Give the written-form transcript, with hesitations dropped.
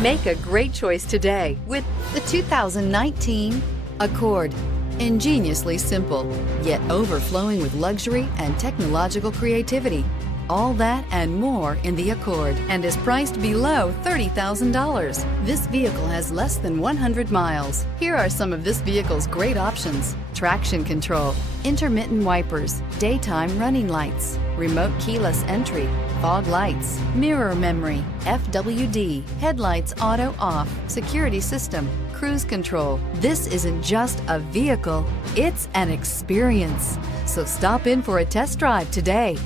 Make a great choice today with the 2019 Accord. Ingeniously simple, yet overflowing with luxury and technological creativity. All that and more in the Accord, and is priced below $30,000. This vehicle has less than 100 miles. Here are some of this vehicle's great options: traction control, intermittent wipers, daytime running lights, remote keyless entry, fog lights, mirror memory, FWD, headlights auto off, security system, cruise control. This isn't just a vehicle, it's an experience. So stop in for a test drive today.